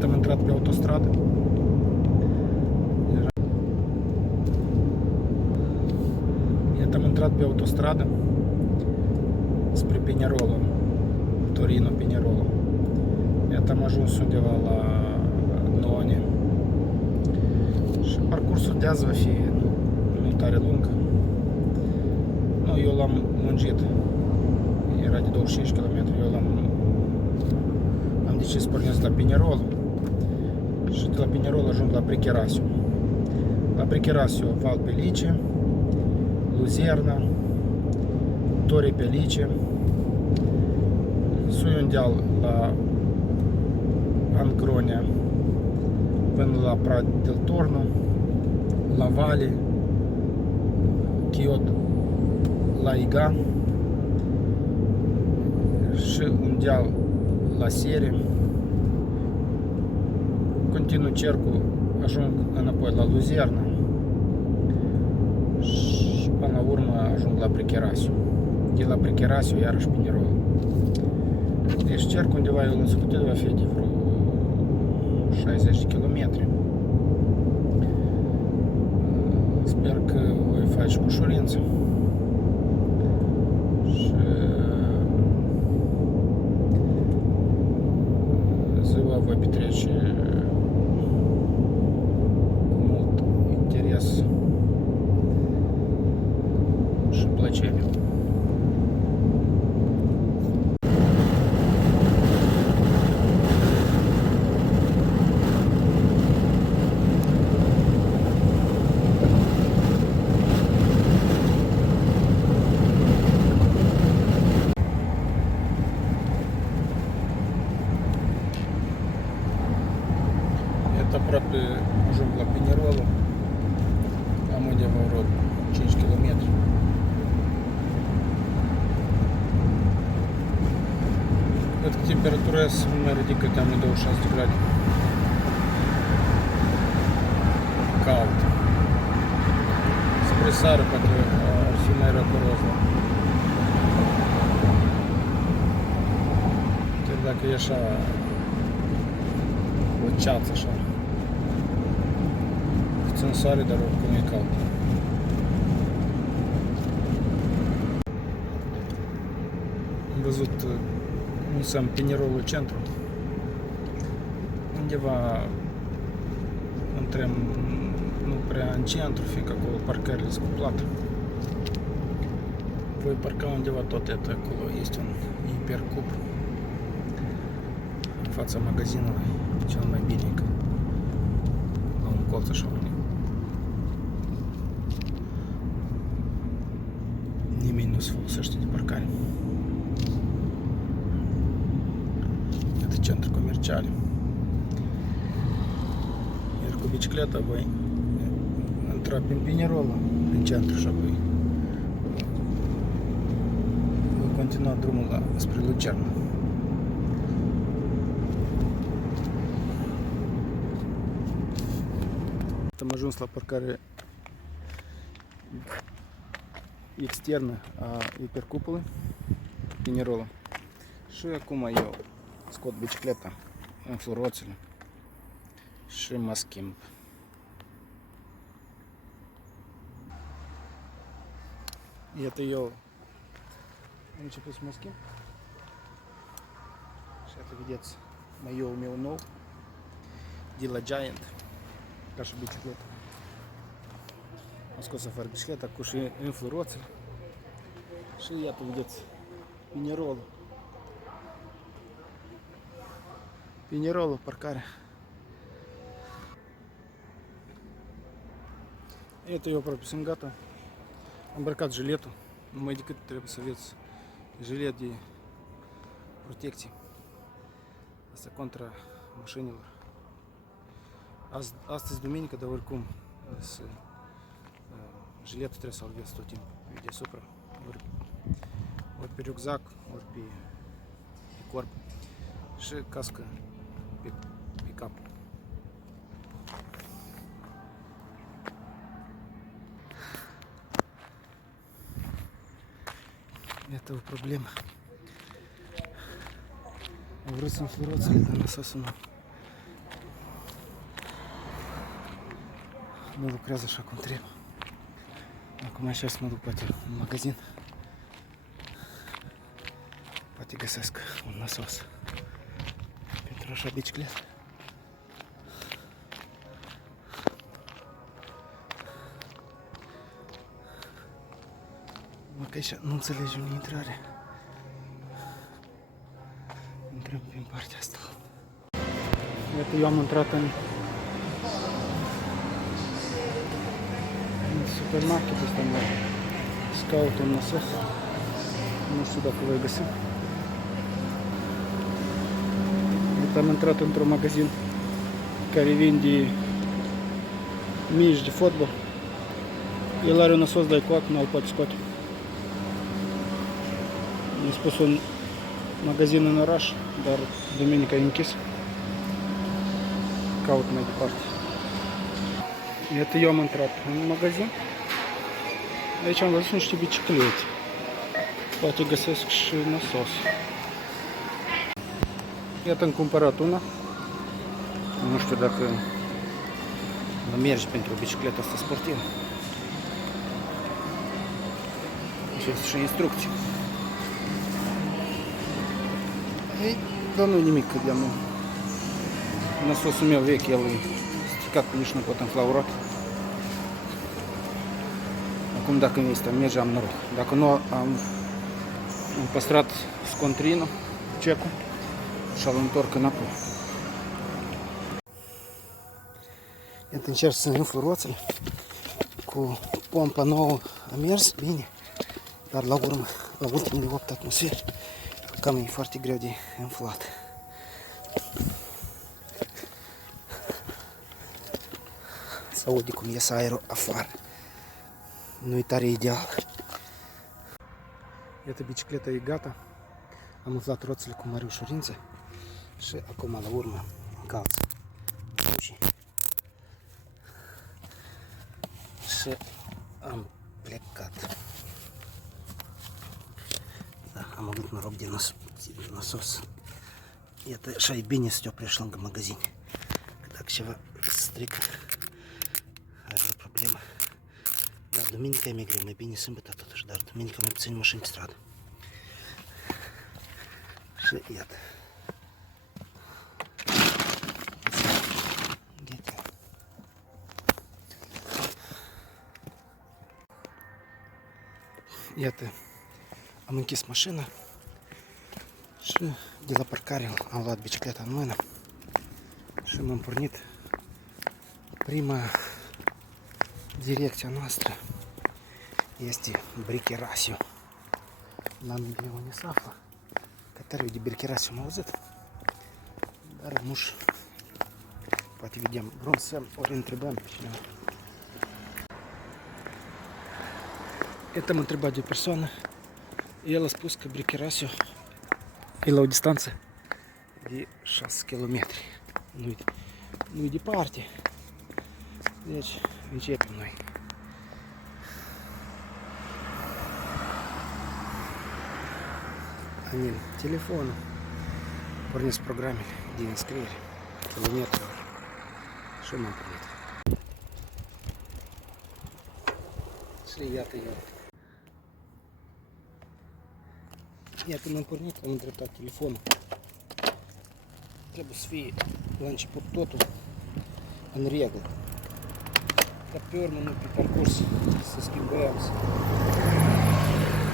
Iată, am intrat pe autostradă. Iată, am intrat pe autostradă spre Pinerolo, Torino-Pinerolo. Iată, am ajuns undeva la None. Și parcursul de azi va fi nu tare lung. Nu, eu l-am lungit. Era de 25 km, eu am decis să pornesc la Pinerolo. Și de la Pinerolo ajung la Precherasio. La Precherasio, Val Pelice, Luzerna, Torre Pelice, sui un deal la Ancronia până la Prat del Torno, la Vale, Chiot, la Iga și un deal la Sere. Continuu cercul, ajung înapoi la Luzerna și până la urmă ajung la Precherasio. De la Precherasio iarăși Pinerolo. Deci cercul undeva eu l-am scutit, va fi de vreo 60 de km. Sper că voi face cu ușurință. Și ziua voi petrece cu mult interes și plăcere. Aproape ajung la Pinerolo, am undeva vreo 5 km. Cred că temperatura se mai ridică cam la 26 de grade. Cald. Spre seară poate ar fi mai răcoros. Chiar dacă e așa o ceață așa. În soare, dar oricum e cald. Am văzut un semn Pinerolo centru. Undeva intrăm nu prea în centru, fiindcă acolo parcările sunt cu plată. Voi parca undeva tot это, acolo este un hipercub în fața magazinului, cel mai bine, la un colț așa unic. Nimeni nu se folosește de parcare. Iată centru comercial. Iar cu bicicleta voi intra prin Pinerolo, prin centru, și apoi voi continua drumul spre Lucerna. Am ajuns la parcare externă a hipercupului Pinerolo. Și acum eu scot bicicleta în fluroțele și mă schimb. Iată, eu am început să mă schimb. Și iată, vedeți, maioul meu nou de la Giant, ca și bicicletă. Am scos afară bicicleta cu și în fluroțele. Și iată, vedeți, Pinerolo. Pinerolo, parcare. Iată, eu aproape sunt gata. Am îmbrăcat jiletul. Numai decât trebuie să aveți jilet de protecție. Asta contra mașinilor. Astăzi duminică, dar oricum jiletul trebuie să-l aveți tot timpul pe deasupra. Ori pe rucsac, ori pe corp. Și cască pe cap. Iată o problemă. Am vrut să înfluroțele, dar lăsați-o nu. nu lucrează așa cum trebuie. Acum așa să mă duc poate în magazin. Poate găsesc un nasos pentru așa bicicletă. Mă că aici nu înțelegi unde intrare. Intrăm prin partea asta. Iată, eu am intrat în supermarketul ăsta mare. Să caut un nasos. Nu știu dacă voi găsi. Iată, am intrat într-un magazin care vinde mici de fotbal. El are un nasos de coac, nu-l poate scoate. Mi-a spus un magazin în oraș, dar duminica e închis. Caut mai departe. Iată, eu am intrat în magazin. Aici am văzut niște biciclete. Poate găsesc și nasos. Iată, am cumpărat una. Nu știu dacă merge pentru bicicleta asta sportivă. Și este și instrucții. Ei, dar nu nimic, că de-am nasosul meu vechi, el e stricat, nici nu pot înflaurat. Acum dacă este, merge, am noroc. Dacă nu, am păstrat scontrinul, cecul, și îl întorc înapoi. Iată, încerc să înflu roțele. Cu pompa nouă a mers bine, dar la urmă, la ultimele 8 atmosfere, cam e foarte greu de înflat. Se aude cum iese aerul afară. Nu-i tare ideal. Iată, bicicleta e gata. Am umflat roțile cu mare ușurință și acum la urmă încalț ușii. Și am plecat. Da, am avut noroc de nasos. Iată, așa e bine să te oprești lângă magazin. Că dacă ceva strică, ai vreo problemă. Dar duminica e mai greu, mai bine sâmbătă totuși, dar duminica mai puțin mașini pe stradă. Și iată. Iată, am închis mașina și de la parcare am luat bicicleta în mână și m-am pornit. Prima direcția noastră este Bricherasiu. N-am bine unde se află. Că tare de Bricherasiu m-au auzit. Dar muș, poate vedem vreun semn, ori întrebăm pe cineva. Это am întrebat de o persoană. El a spus că Bricherasiu e la o distanță de 6 km. Nu-i departe. Deci începem noi. Amin telefonul. Pornesc programele de înscriere. Kilometrelor. Și m-am pornit. Și iată eu. Iată, m-am pornit, am îndreptat telefonul. Trebuie să fie la început totul în regulă. Ca pe urmă, nu pe parcurs, să schimbăm,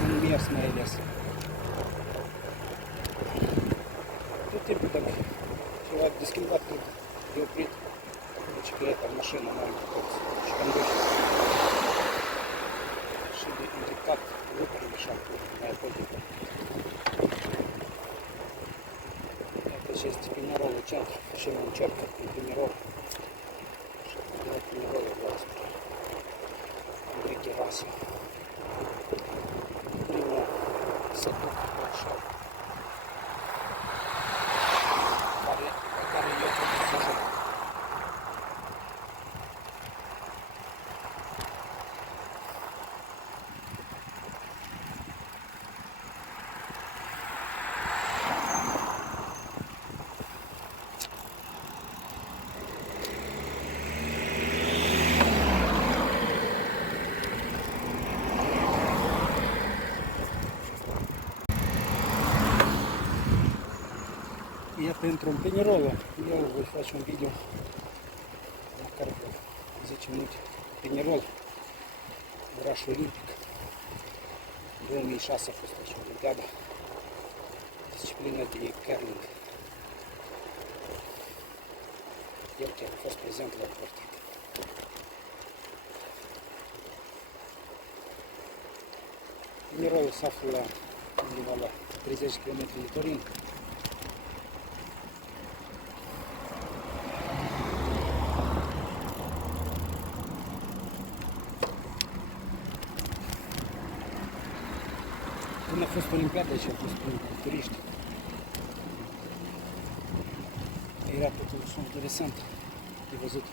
în mers mai ales. Tot timpul, dacă ceva de schimbat, de oprit bicicleta, mașina, n-am putut și conduci. Și de îndreptat lucrurile așa, mai apoi. Iată, este Pinerolul centru și mă încercă prin Pinerol. Și de la Pinerolul vreau spre Bricherasiu. Prima să duc așa. Care eu trebuie să ajung. e pentru un Pinerolo. Eu voi face un video la care vă 10 minute Pinerol, orașul olimpic. 2006 a fost așa olimpiada, disciplina de curling. El chiar a fost prezent la partid. Pinerolul se află la undeva la 30 km de Torin. Când a fost olimpiada și a fost plin cu turiști. Era totul așa interesant de văzut.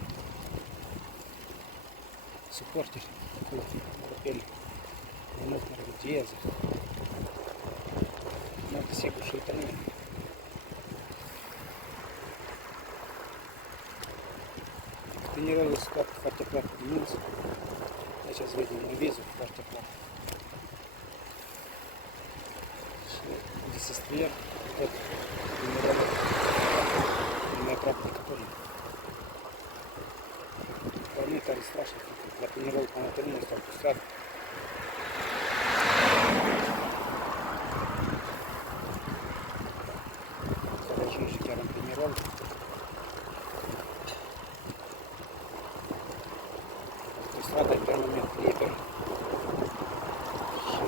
Suporteri acolo, europeni, de mult norvegieză, mult sigur și italieni. Pinerolul se toată foarte aproape de munți. Aici se vede un vizul foarte aproape. De se strie tot Pinerolul mai aproape de Cătorin. Dar nu e tare strașnic, la Pinerol până la Torin este autostradă. Care ajunge chiar în Pinerol. Autostrada e pe moment liber și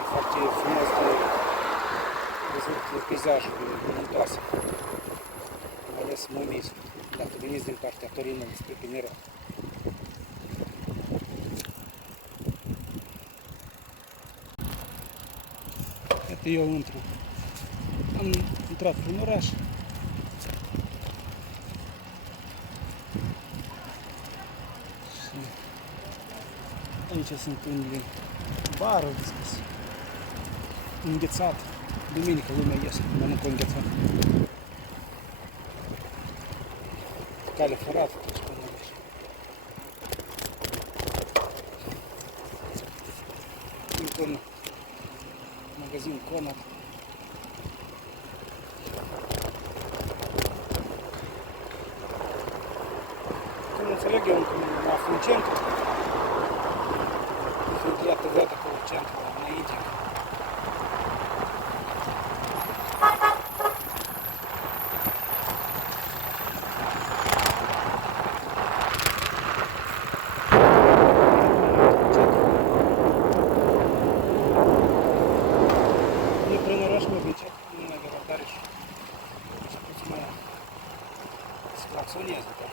e foarte frumos de văzut peisajul muntoase, mai ales mumii, dacă veniți din partea Torinului spre Pinerol. Iată eu am intrat prin oraș. Și aici sunt unele baruri deschise. Înghețat. Duminică lumea iese, mănâncă înghețat. Calea ferată, treci până aici. Într-un magazin Conad. Cum înțeleg eu, când mă aflu în centru, iată, văd acolo centru, înainte. Acționez, dar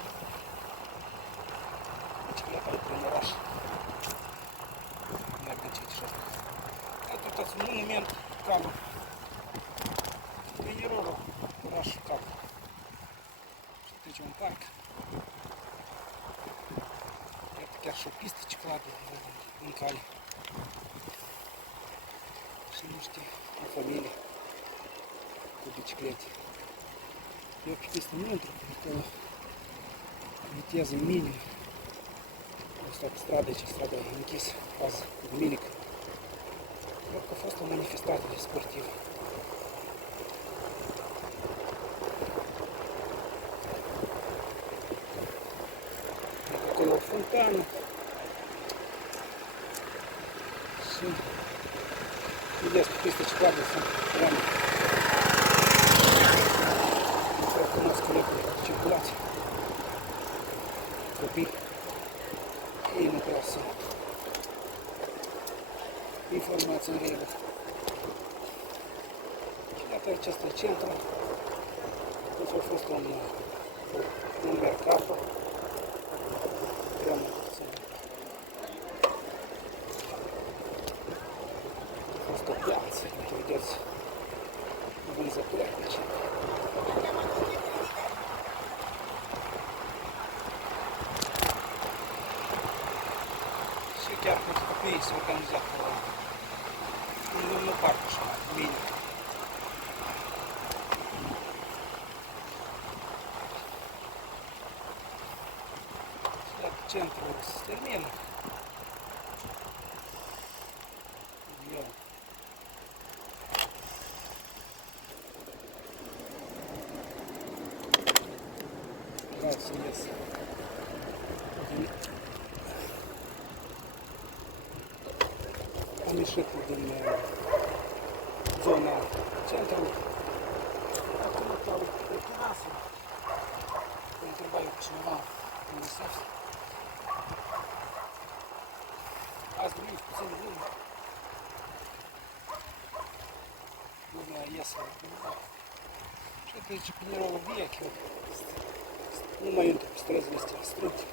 bicicleta e prin oraș. Merg încet și asta. Atât un monument calul. Pinerolul, orașul cal. Și trece un parc. Iată chiar și o pistă ciclabilă în cale. Și niște o familie cu biciclete. Eu pe pistă nu intru, acolo viteză minimă. Asta pe stradă, aici strada e închisă, azi, duminică. Cred că a fost o manifestație sportivă. Acolo o fontană. Și vedeți, pe pistă ciclabilă sunt oameni. Cunosc colegii de circulație, copii, ei nu prea sunt informații în regulă. Și iată acesta e centru, deci a fost un mercat, a fost o piață, vedeți, vânzători aici. Chiar pentru copiii s-au organizat un parc așa, bine. Și la centrul se termină. ieșit din zona centrului. Acum stau pe terasă. Îl întreba eu pe cineva unde se află. Azi veniți puțin lume. Lumea iese la plimbare. Și uite aici Pinierolul vechi. Nu mai intru pe străzile astea strâmte.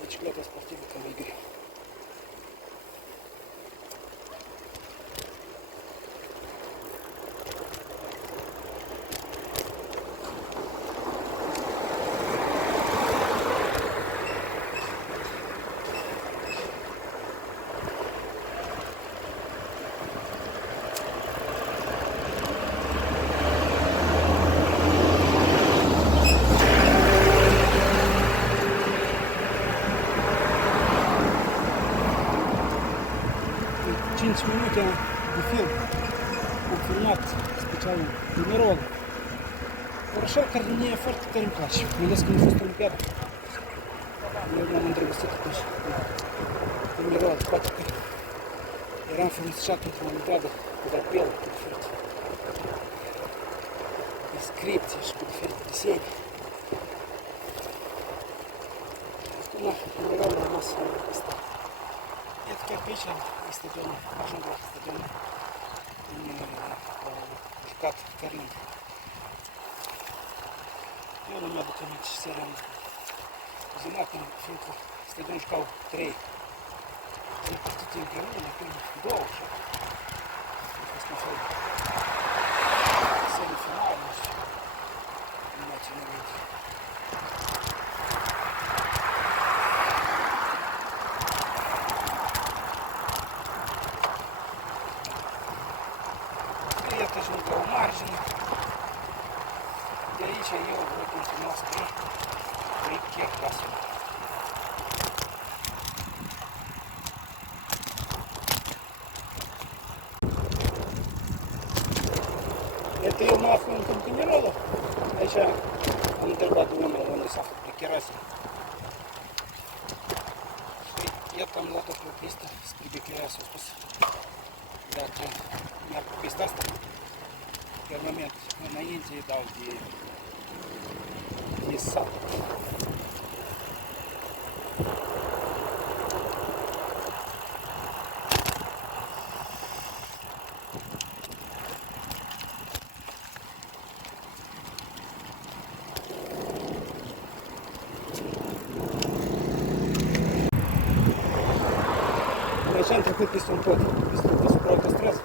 Bicicleta sportivă cam e greu. Minute de film am filmat special Pinierol. Orășel care mie foarte tare îmi place. Mai ales când a fost Olimpiada. Eu m-am îndrăgostit atunci cu Pinierol, poate că eram frumusețat pentru Olimpiada cu drapel, cu diferite descripții și cu diferite deseni. Acum Pinierol a rămas în asta. Iată chiar pe aici este stadionul, ajung la stadionul unde au jucat curling. Eu nu mi-aduc aminte și seara în zimată, fiindcă stadionul jucau 3 partide împreună, până 2 și a fost un fel de semifinală, nu știu, nu mai ține minte. Iată ajung la o margine. De aici eu voi continua spre Cherecasă. Iată eu mă aflu în Pinierolul. Aici am întrebat de oameni unde se află Cherecasă. Și iată am luat-o pe o pistă spre Cherecasă. Au spus dacă merg pe pista asta, pe moment înainte îi dau de sat. Aici am trecut peste un pod, peste autostradă.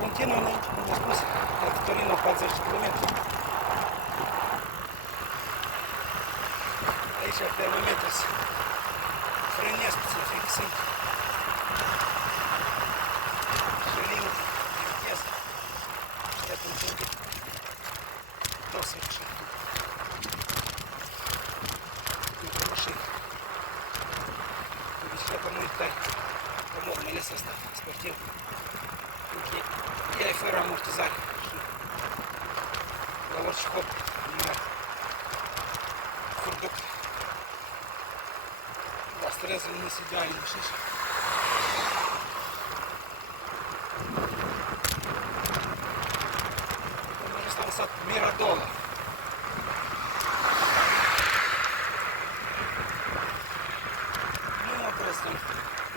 Continuă înainte, cum am spus, la Torino 40 km. Aici pe moment să frânesc puțin, fiindcă sunt și limite de viteză. Iată în timp dau să ieși într-o mașină. Cu bicicleta nu-i tai comod, mai ales asta, sportiv. Ea e fără amortizare și la orice hop nu furduc. La străză nu se ideală, știți? Am ajuns la sat Miradol. Nu mă opresc în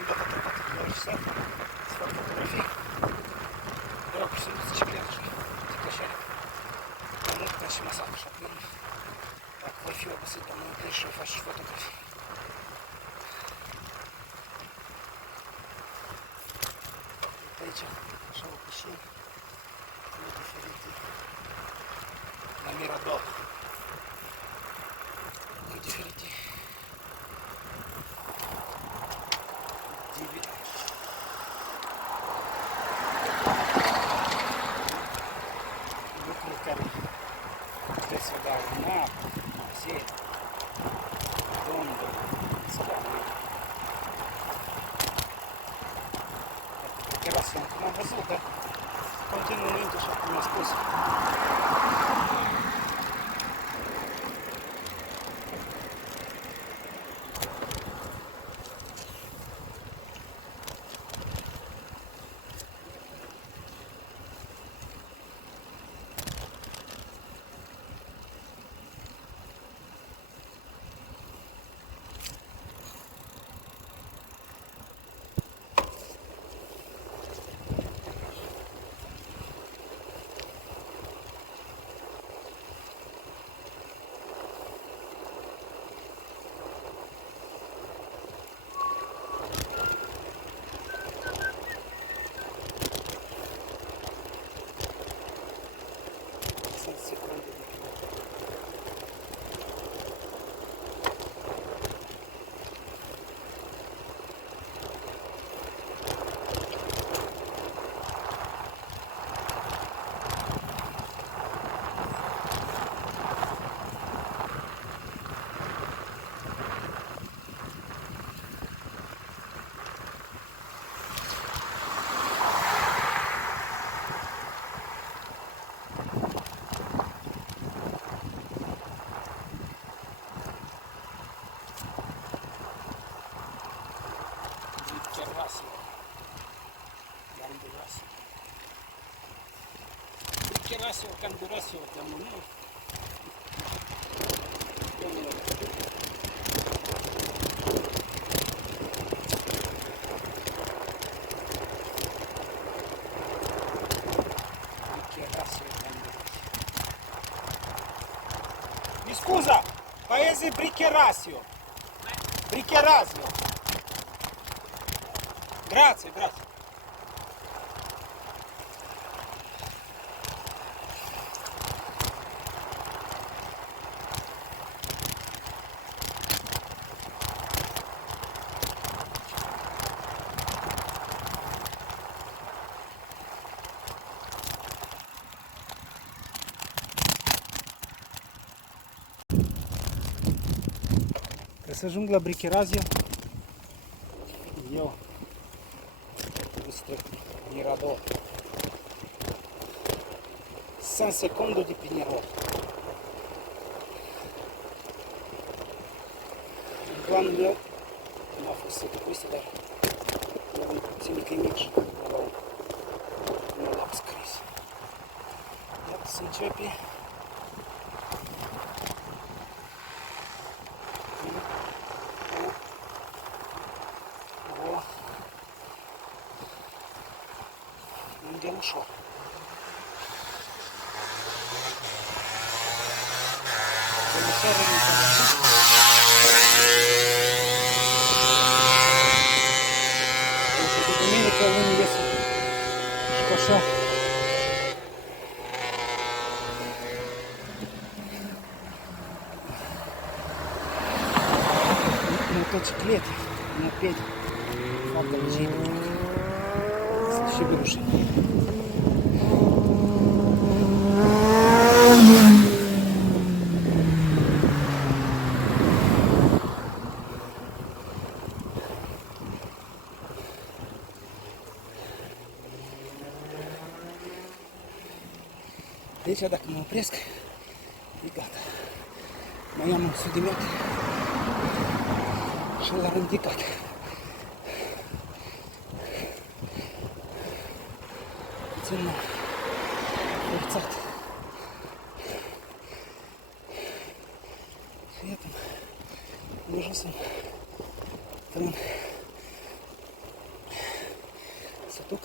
data trecată de orice sat, să fac fotografii. Vreau că sunt bicicletă și ticășare. Dar nu ca și masat, așa că dacă voi fi obosit, dar nu oprești și faci și fotografii. Aici, așa o piscină, diferite, la Mirador, diferite lucruri care trebuie să dau în apă, basei, rondă, scări. Terasă, cum am văzut, dar continuă înainte, așa cum mi-a spus. Briccherasio. Candurasio. Briccherasio, Candurasio, Damunio. Mi scusa, paese Briccherasio. Briccherasio. Grazie, grazie. Ca să ajung la Briccherasio, eu distretto Mirador, San Secondo di Pinerolo. Planul meu nu a fost să depuise, dar eram puțin că mici, nu l-am scris. Iată se începe. Mergem ușor. De duminică unii ies și cu așa. Motociclete, mopede, foarte legibile. Sunt și grușini. Deci, dacă mă opresc, e gata. Mai am 100 de metri și l-am ridicat. Puțin forțat. Și iată, am ajuns în tren. Să duc.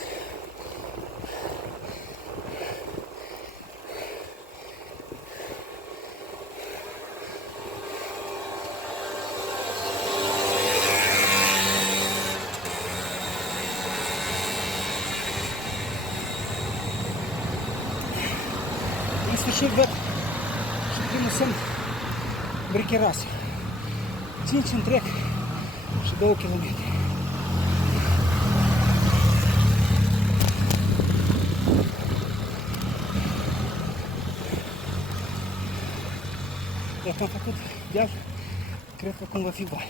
În sfârșit văd și primul semn Briccherasio. 5 întreg și 2 km. Dacă am făcut deal, cred că acum va fi vale.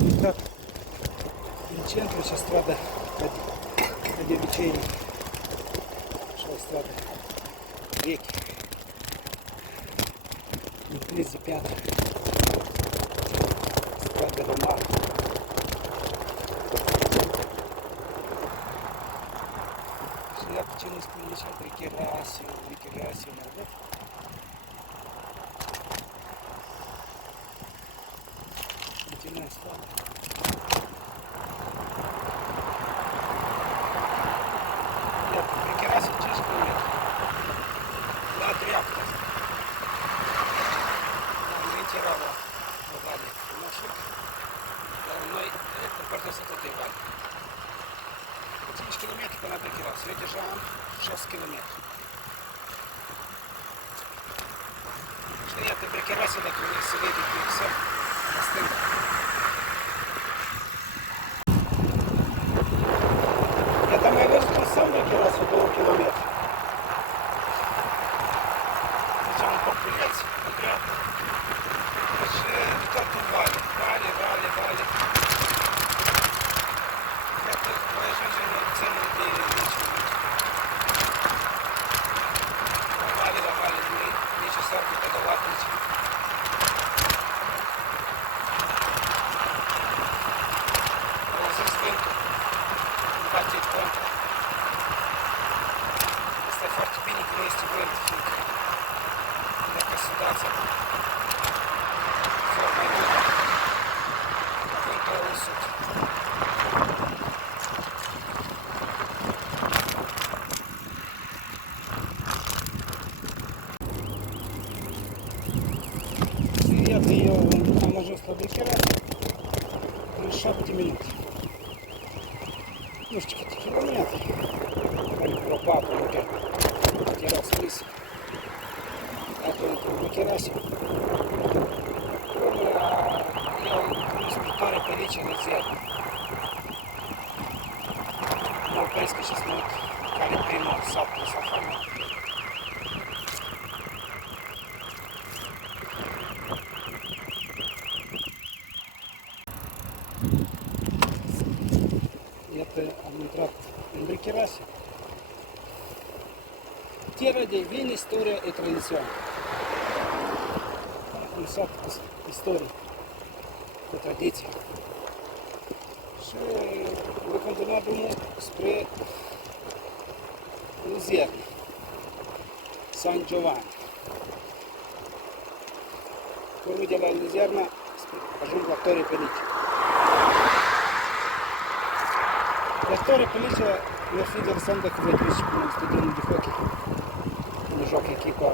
Am intrat în centru și strada ca de obicei, așa o stradă veche, înclis de piatră, stradă romană. Și iată ce ne spune aici, Briccherasio, Briccherasio, ne văd. Continuăm strada. Iată, Briccherasio 5 km. La dreapta. Înainte era o vale frumoasă, dar noi, pe partea asta tot e vale. 5 km până la Briccherasio, eu deja am 6 km. Și iată Briccherasio, dacă vreți să vede pe Excel, la stânga. Iată, am mai văzut cum San Briccherasio, 2 km. Deci am un portuleț, în dreapta. Deci tot în vale, vale, vale, vale. Iată, mai ajungem la țările de 10 km. верхівка. Яка ситуація. Форма йде. Готовий суд. Цвет ее, там уже сфабрикировать на 60 минут. Ножички километр. Лопату руки. Террас вниз. Это на керасе. Я инспектора полечил зерна. Европейский чеснок. Калиприно, сапку, сафану. Это администрат Эндрикераси. Tierra de vin, istoria e tradizione. Un sacco di storie e tradiții. Și voi continua drumul spre Luzerne, San Giovanni. Porul de la Luzerna ajung la Torre Pellice. La Torre Pellice mi-a fi interesant dacă vei trece până în stadionul de hockey. Unde joacă echipa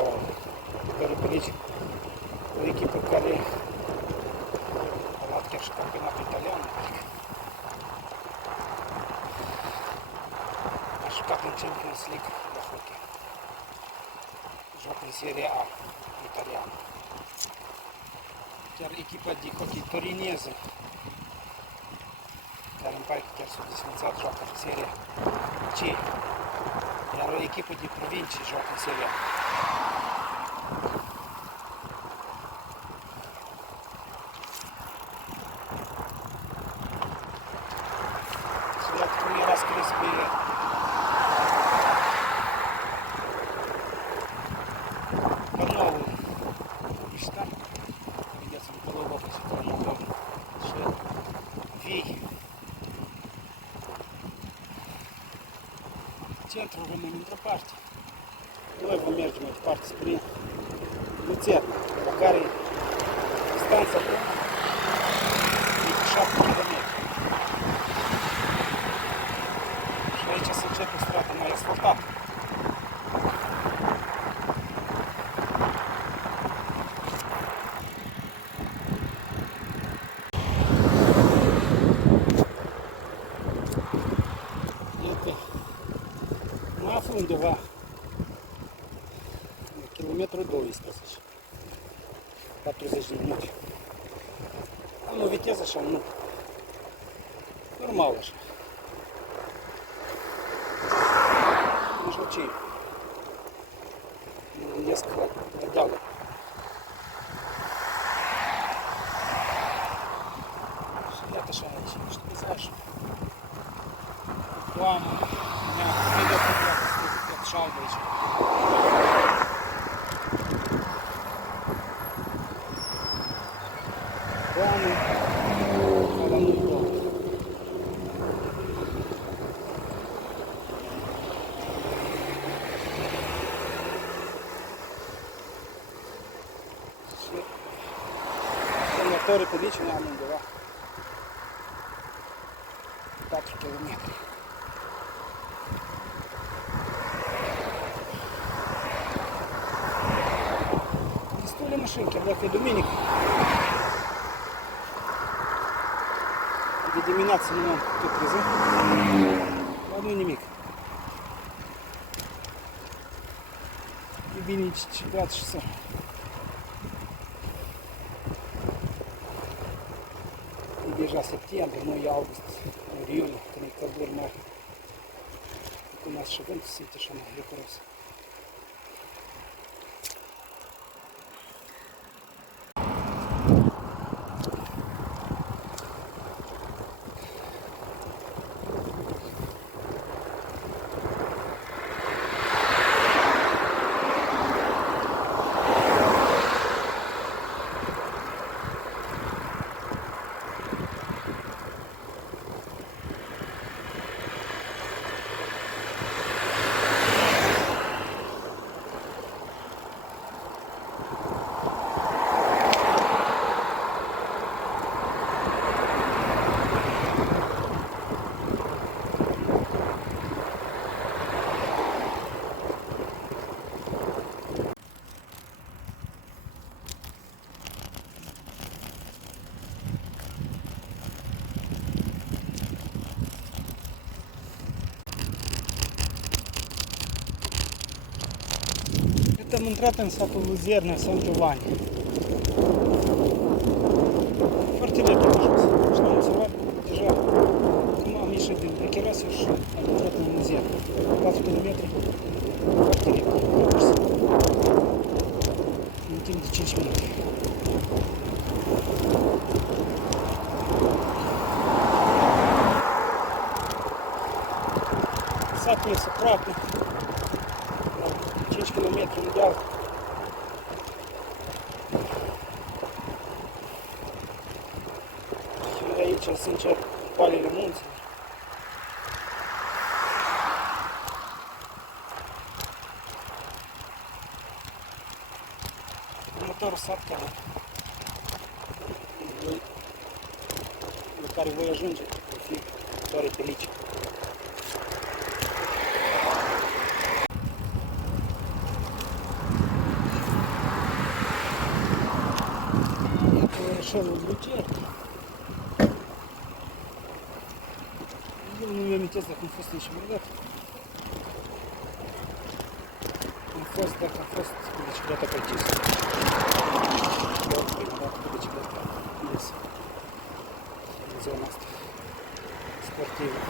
Torre Pellice. O echipă care a luat chiar și campionatul italian. A jucat în Champions League la hockey. Joacă în Serie A italiană. Chiar echipa de hockey torineză, care îmi pare că chiar s-a desfințat, joacă în Serie C. Iar o echipă de provincie joacă în Serie A. Și iată cum era scris pe panoul ăsta. Vedeți în colorul și panoul și vii. Centrul rămâne într-o parte. Noi vom merge mai departe spre Luzerna, la care distanța bună e 7 km. Și aici se începe strada mai asfaltată. Mă aflu undeva la kilometrul 12, 40 de minute. Am o viteză așa, nu. Normal așa. Mijlocie. Mă gândesc la pedală. Și iată așa aici, niște peisaje. Toamnă, vedea cum e șalbă aici. Toamnă, ca la noi toamnă. Și în Torre Pellice ne-am undeva 4 km. Destule mașini, chiar dacă e duminică. De dimineață nu m-am putut trezi, dar nu-i nimic. E bine ce beat și să. E deja septembrie, nu e august, nu e iulie, când e călduri mari. Când ați și vântul simte așa mai recuros. Iată, am intrat în satul Luzernă, San Giovanni. Foarte repede am ajuns. Și am observat deja cum am ieșit din Brecheroasă și am intrat în Luzernă. 4 km, foarte repede am parcurs. În timp de 5 minute. Satul este aproape, 5 km în deal. Și de aici, sincer, palele munților. Următorul sat la care voi ajunge va fi Torre Pellice. Orășelul Bucet. Eu nu mi-am amintesc dacă am fost aici vreodată. Am fost, dacă am fost cu bicicleta precisă. Eu prima dată cu bicicleta mers în zona asta sportivă.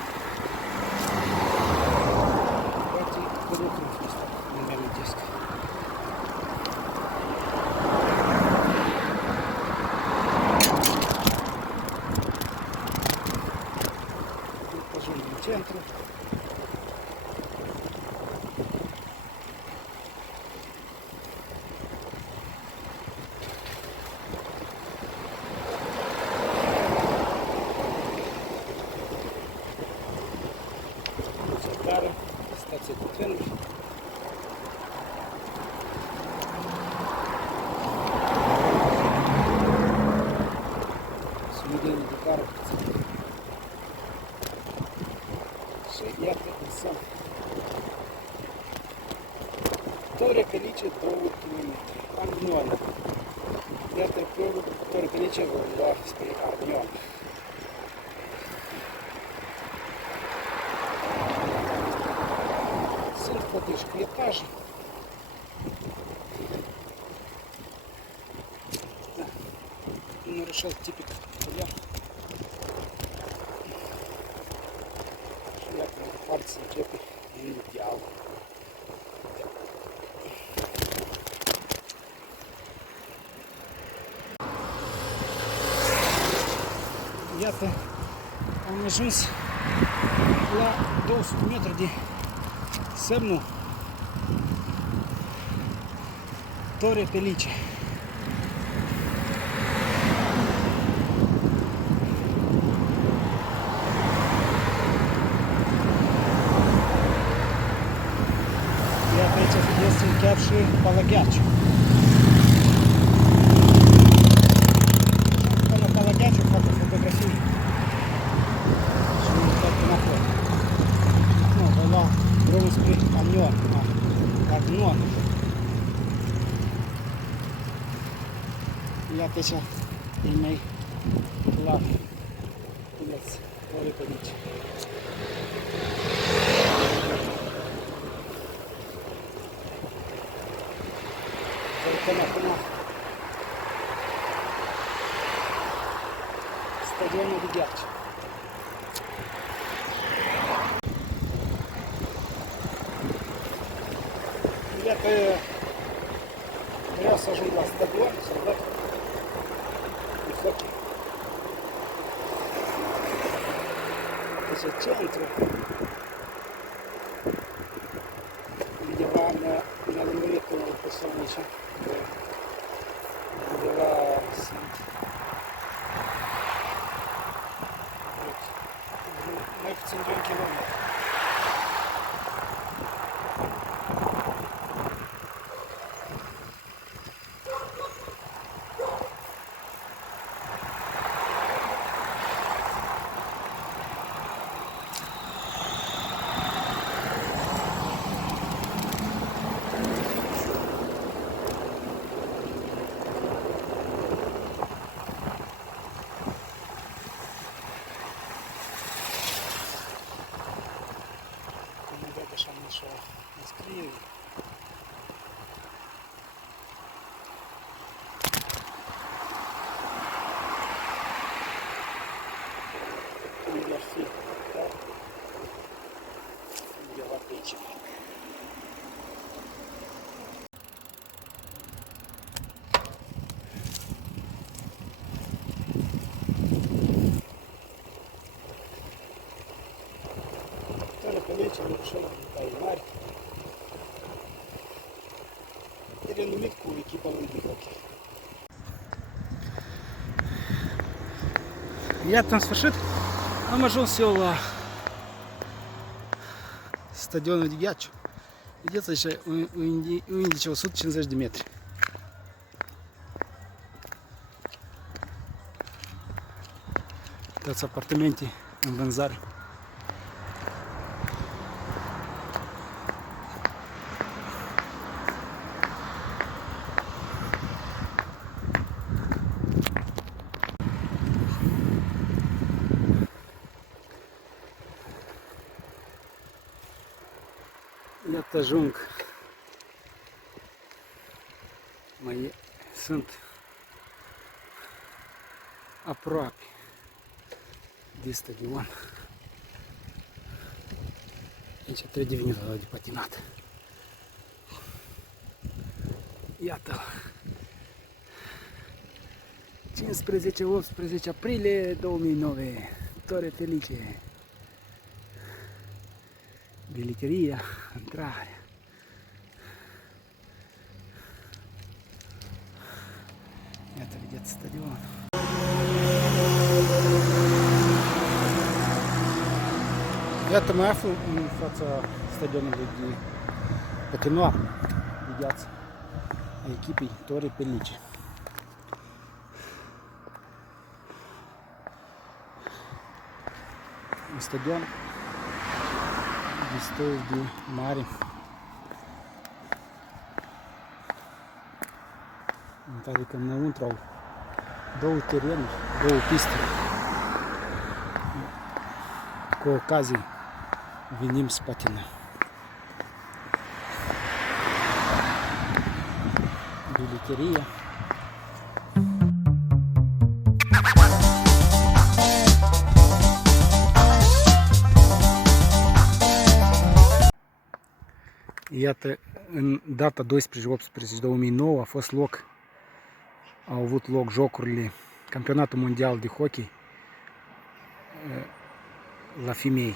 Poate că nu am fost, nu mi-am amintesc. Centru. Cercare, stație de trenuri. Sumedenie de cară. Și iată însă Torre Pellice 2 km, Arnion. Iată Torre Pellice vor lua spre Arnion. Sunt clădiri cu etaje. Da. Un orășel tipic italian. Și iată, în parte se începe în deal. Iată, am ajuns la 200 metri de semnul Torre Pellice. Iată, aici este chiar și Palaghiaciu. Până Palaghiaciu fac o fotografie. Și nu fac înapoi. Nu, voi lua drumul spre Arnion. Arnion. Iată aici e mai clar. Vedeți, Torre Pellice. Trecem acum stadionul de gheață. Iată, vreau să ajung la stadion, să văd de foc. Deci e centru. Undeva mi-a lămurit o persoană aici. Undeva sunt mai puțin de 1 kilometru. Așa mișa înscriere. Tăi mari. E renumit cu echipa lui de hockey. Iată, în sfârșit, am ajuns eu la stadionul de Gheaciu. Vedeți așa, un indice 150 de metri. Toți apartamente în vânzare. Iată ajung. Mai sunt aproape de stadion. Aici trebuie venit la de patinat. Iată. 15-18 aprilie 2009. Torre Felice. Bileteria, intrare. Iată, vedeți stadion. Iată, mă aflu în fața stadionului de patinoar de gheață a echipei Torre Felice. Un stadion destul de mare. Adică înăuntru au două terenuri, două piste. Cu ocazie venim să patinăm. Bileteria. Iată, în data 12-18-2009 au avut loc jocurile Campionatul Mondial de Hockey la femei.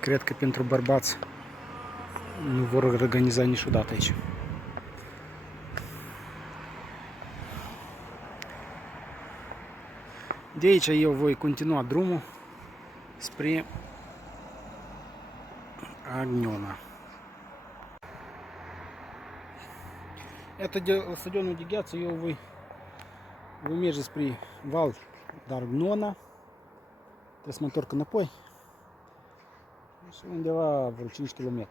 Cred că pentru bărbați nu vor organiza niciodată aici. De aici eu voi continua drumul spre Agniona. Iată, de la stadionul de gheață eu voi merge spre Val d'Argnona. Trebuie să mă întorc înapoi. Și undeva vreo 5 km.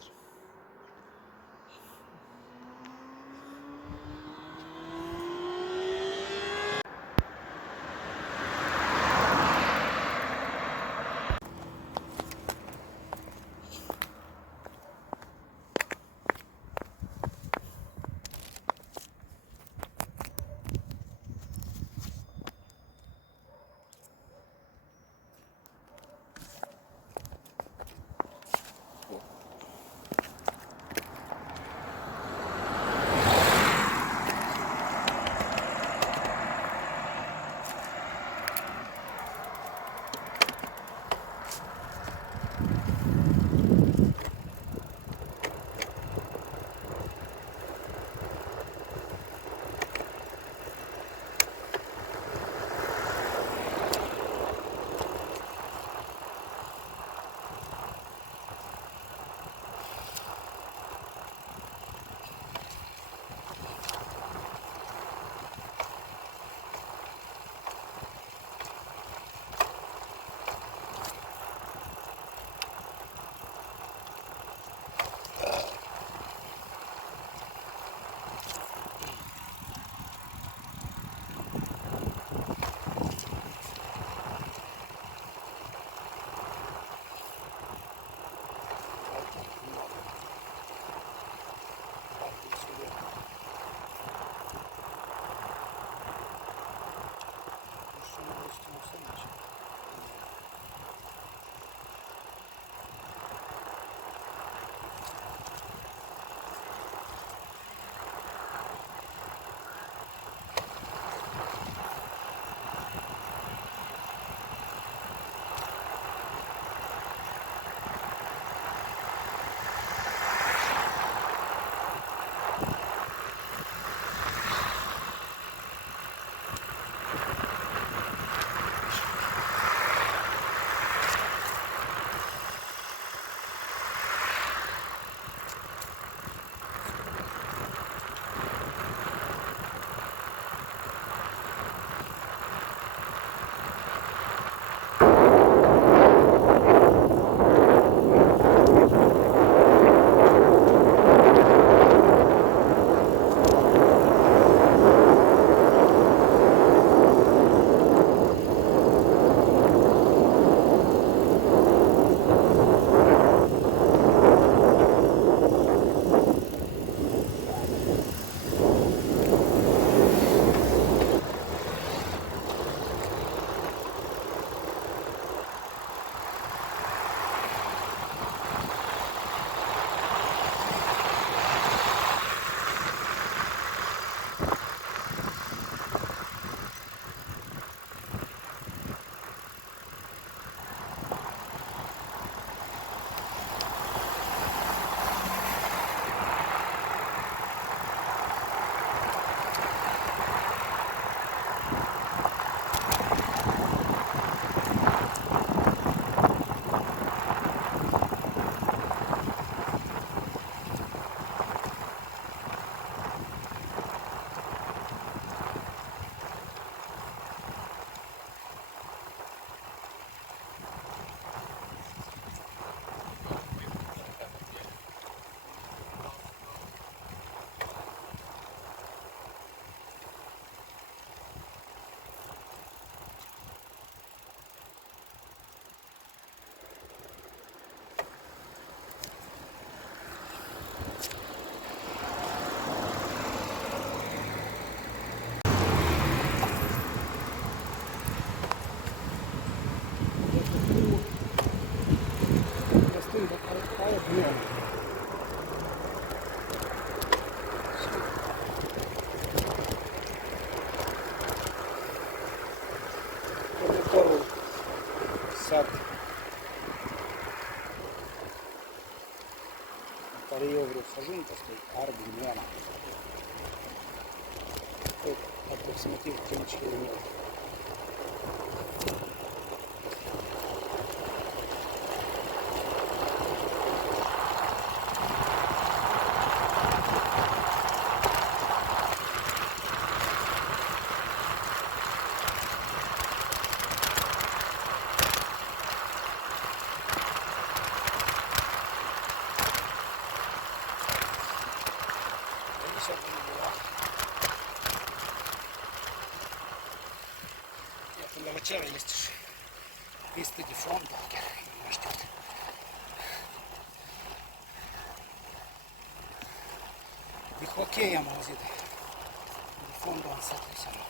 care eu vreau să ajung, asta e Arduino. Aproximativ 5 km. La Lăceara este și pistă de fondbal, chiar nu știu. De hockey am auzit, de fondbal în satul seama.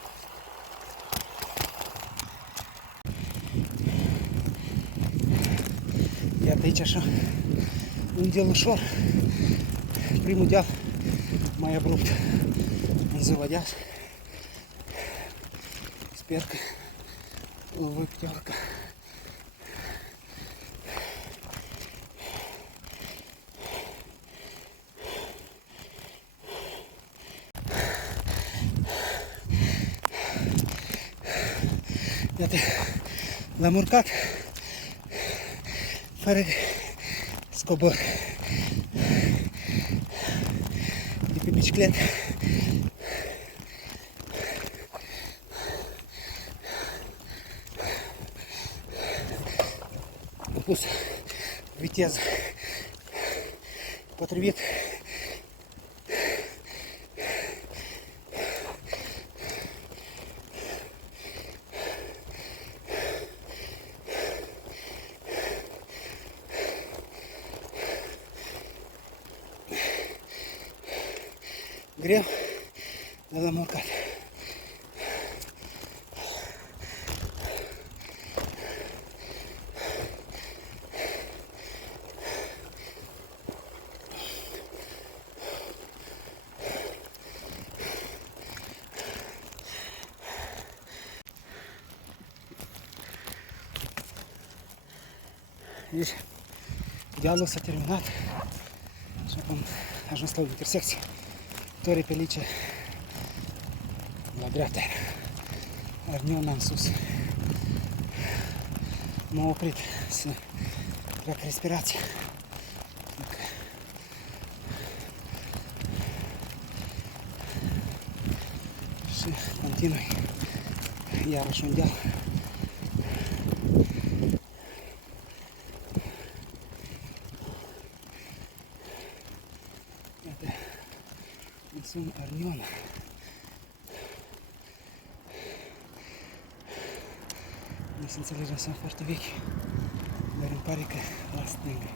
Iată aici așa, un deal ușor, primul deal mai abrupt în ziua de azi. Sper că îl voi putea urca. Iată, l-am urcat fără scobor de pe bicicletă. Am pus viteză potrivit. Greu, dar l-am urcat. Deci, dealul s-a terminat și acum am ajuns la o intersecție. Torii Pelice la dreapta, Arniona în sus. M-am oprit să treacă respirația. Și continui iarăși un deal. Iată, sunt Arniona. Nu se înțelegem, sunt foarte vechi, dar îmi pare că la stângă.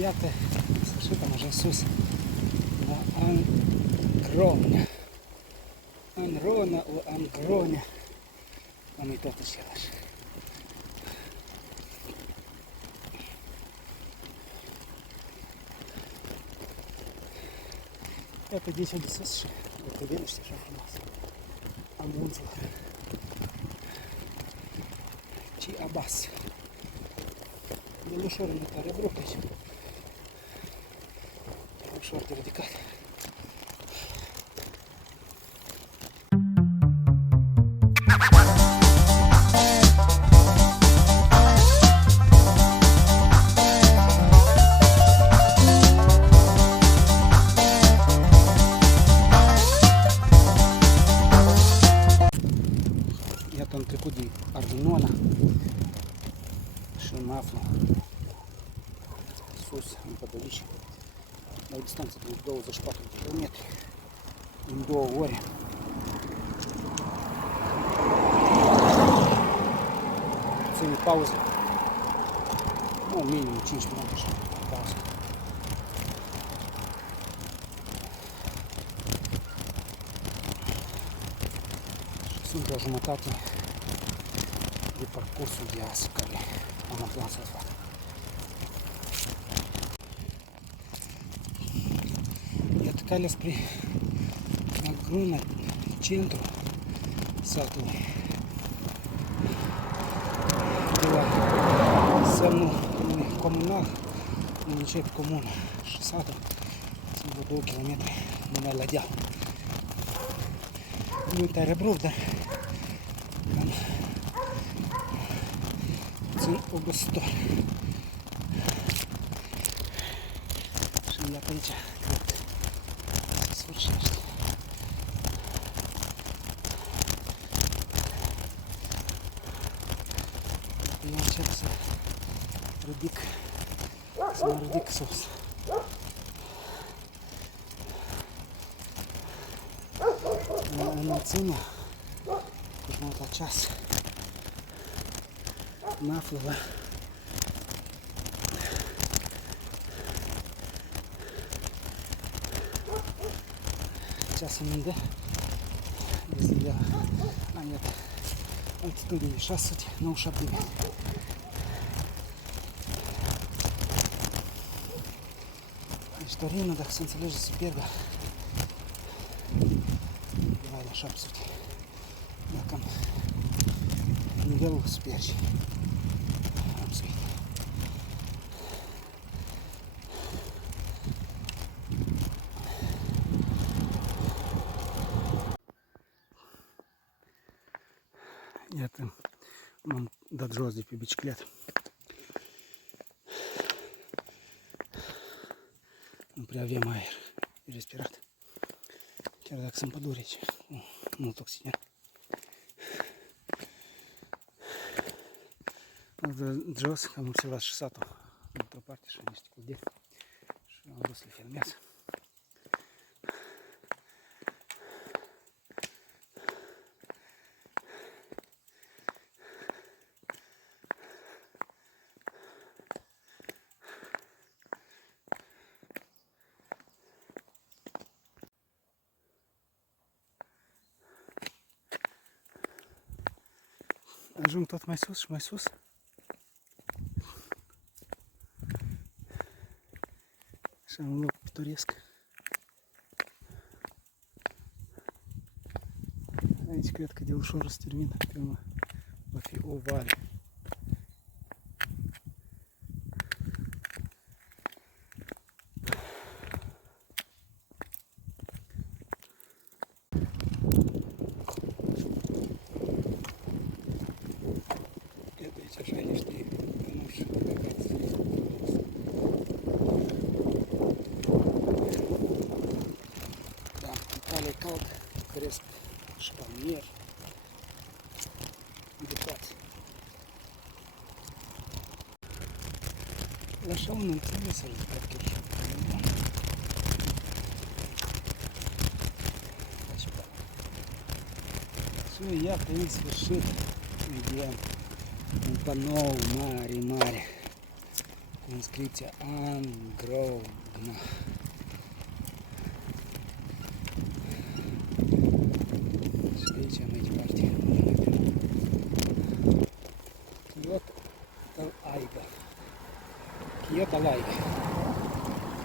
Iată, în sfârșit am ajuns sus, la Angrona. Anrona, o Angrona, am uitat același. Iată de aici de sus și uite veniște așa frumos. Am munțul. Ce abas. E ușor, nu tare abrupt aici. Ușor de ridicat. Iată, am trecut din Arduino și mă aflu sus, în Pădăliș, la o distanță de 24 de km, în 2 ore. Ține pauză, nu, minim 5 minute așa, pauză. Sunt la jumătate de parcursul de azi care am aflat să-l fac. Iată calea spre Angrona, centru satului. комунал, nu încep comună și satul. Sunt vreo 2 km numai la deal. Nu tare brov, dar cam puțin obositor. Și iată aici, cred, se sfârșește. Eu încerc să mă ridic sus. Înălțimea cu jumătate ceas mă aflu la ceasăminte de iată, altitudine 697 de metri. Deci Torino, dacă se înțelege Superga, undeva la 700. Dacă nivelul Supergi. Am suit. Iată, m-am dat jos de pe bicicletă. Nu prea avem aer de respirat. Chiar dacă sunt pădure aici, cu mult oxigen. Am dat jos, că am observat și satul într-o parte și niște clădiri. Și am vrut să le filmez. Ajung tot mai sus și mai sus. Așa un loc pitoresc. Aici cred că de ușor se termină, pe urmă va fi o vale. Așa niște cănuși băgați. Da, în cale cald cresc și palmier. Educați. La așa un înțeles să ridicat chiar și și iată în sfârșit vedem un panou mare cu inscripția Angrovna. Și aici mai departe Chiota-Laiga. Chiota-Laiga.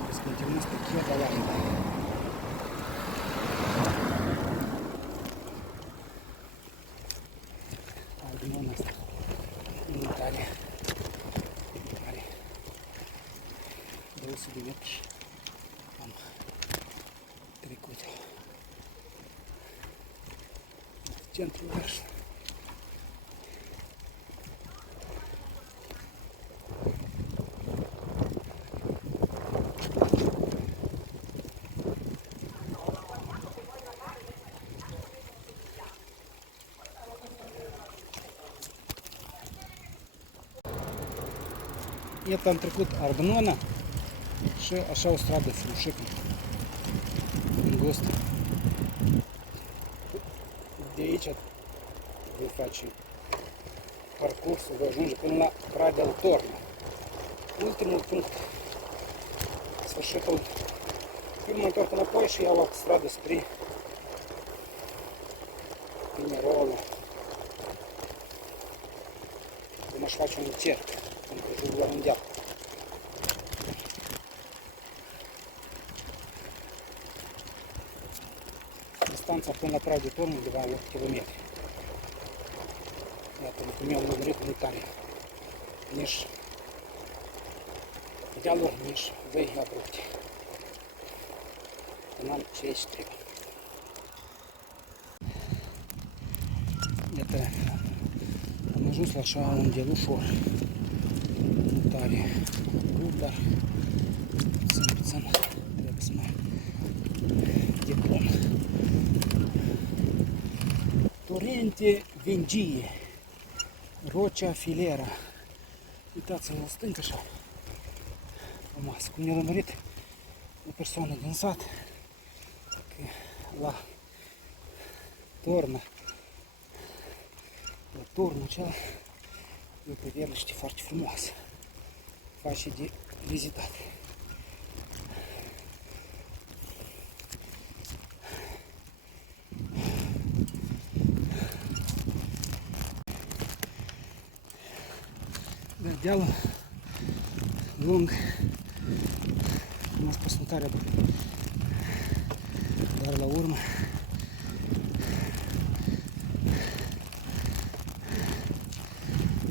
Deci continuăm spre Chiota-Laiga. Din asta în Italia are 200 de metri. Am trecut centrul orașului. Iată am trecut Ardenona și așa o stradă frumușică, îngustă. De aici voi face parcursul, voi ajunge până la Pradea Torno. Ultimul punct, sfârșitul. Eu mă întorc înapoi și iau altă stradă spre Pinerolo. Cum aș face un cerc, pentru că ajung la un deal. Distanța până la Pradea Torno undeva 8 km. Iată, cum eu am urmărit în Italia. Nici dealuri mici, vechi abrupte. Canal 63. Iată, am ajuns la așa un deal ușor. Nu tare rup, dar sunt puțin, trebuie să mai deplăm. Torrente Vengie, Rocea Filera. Uitați-vă la stâncă așa, frumos. Cum ne-a lămurit o persoană din sat, că la turnul acela e o priveliște foarte frumoasă, face de vizitat. Da, dealul lung, frumos pe sfântarea, dar la urmă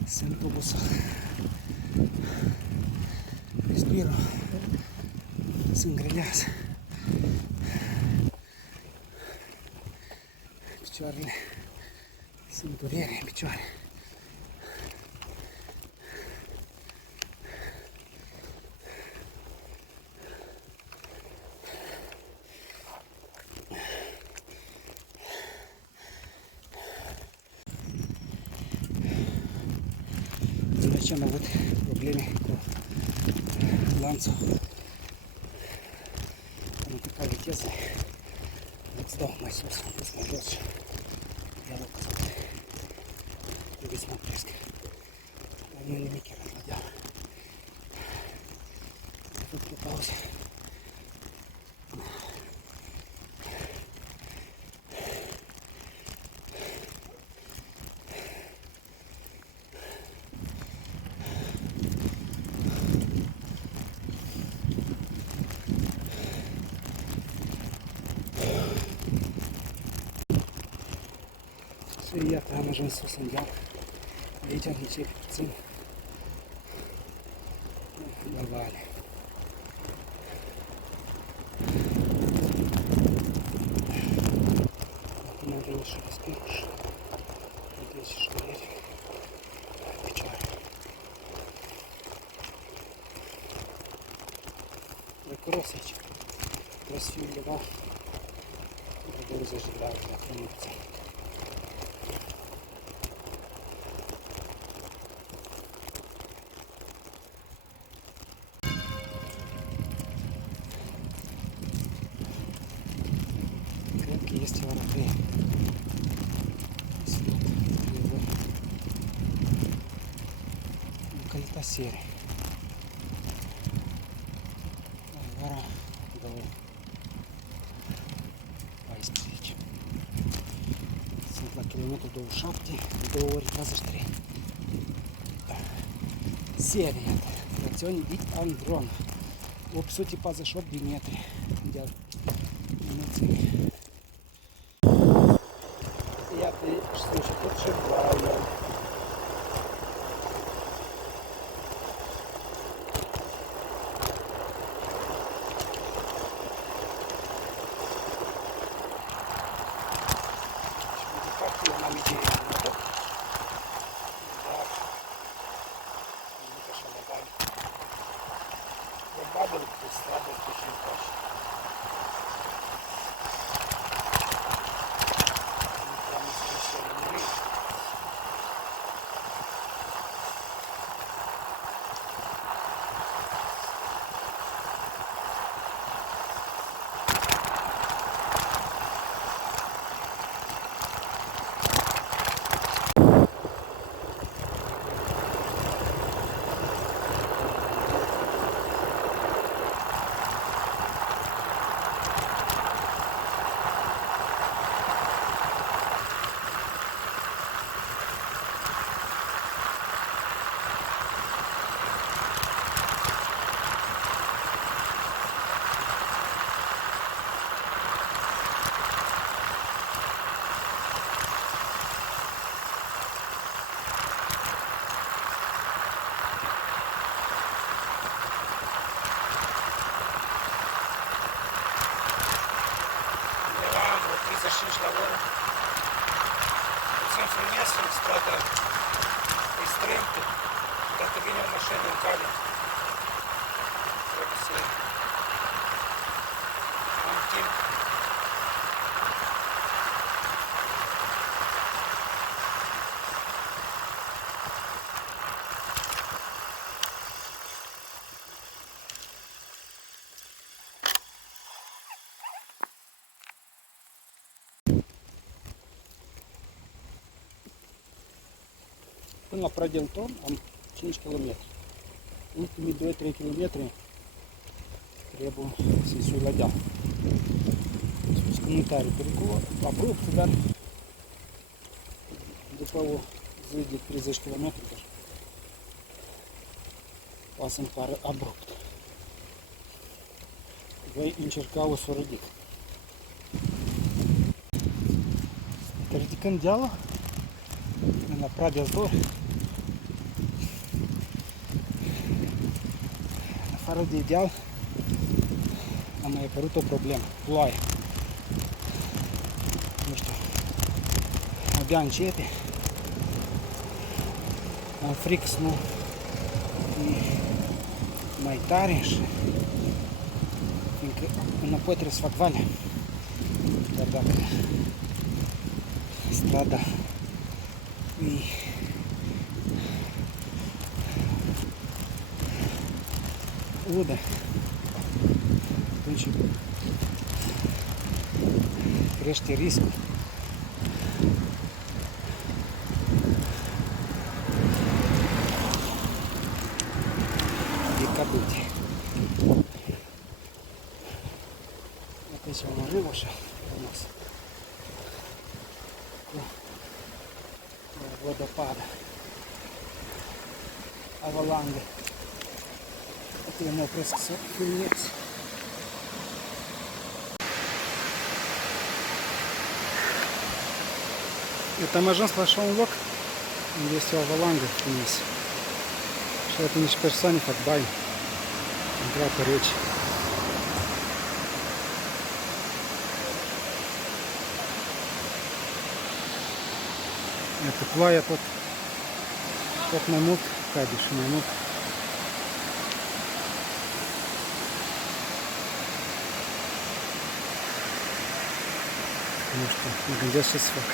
sunt obosit. Respirul se îngrelează. Picioarele sunt durere în picioare. Aici am avut probleme cu lanțul. Am încărcat viteză. Îți dau mai sus, îți mai jos. Dealul căzut. Trebuie să mă opresc. Dar nu e nimic chiar la deal. Am făcut o pauză. Și iată, am ajuns sus în deal. Aici începe puțin la vale. Acum am venit și respir și vedeți și durere în picioare. E curos aici. Trebuie să fiu undeva la 20 de grade, dacă nu puțin. Este ora 3. Localitatea Sere. Ora 14. Sunt la kilometru 27, 2 ori 23. Sere, iată. Tracțiune Bit and Drone. 848 de metri de înălțime. Iată, și s-a început și valoarea. Și mai departe eu n-am idee de tot. Dar, nimic așa la bani. Probabil că stradă cu și încoace. Підтримки. Та тобі не в машині в камінь. Треба сидіти. Антін. Până la Pradel Ton am 5 km. Ultimii 2-3 km trebuie să-i sui la deal. Spus că nu tare periculos, abrupt, dar după o zi de 30 km poate să-mi pară abrupt. Voi încerca o să o ridic. Ridicând dealul, la Pradel Ton, afară de deal, a mai apărut o problemă, ploaie. Nu știu, abia începe. Am frică să nu e mai tare și fiindcă înapoi trebuie să fac valea. Dar dacă strada e udă, atunci crește riscul. De caduti. Aici am un râu așa frumos. Cu vodopad. Avalange. Poate eu mă opresc să filmez. Это am ajuns la așa un loc unde este o avalangă frumos. Și iată niște persoane fac bani în apă rece. Iată ploaia tot mai mult cade și mai mult. Nu știu, mă gândesc ce să fac.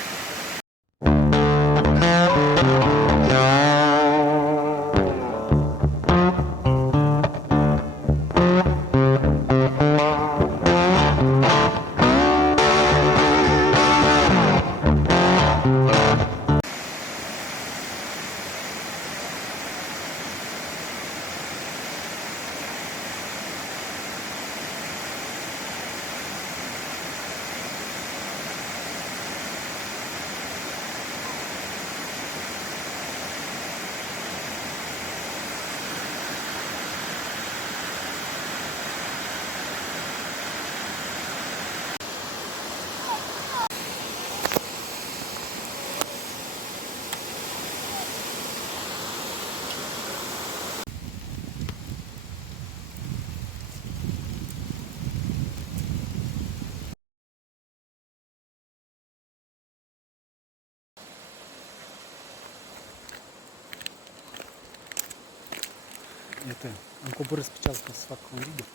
Это, am coborât special ca să fac un video.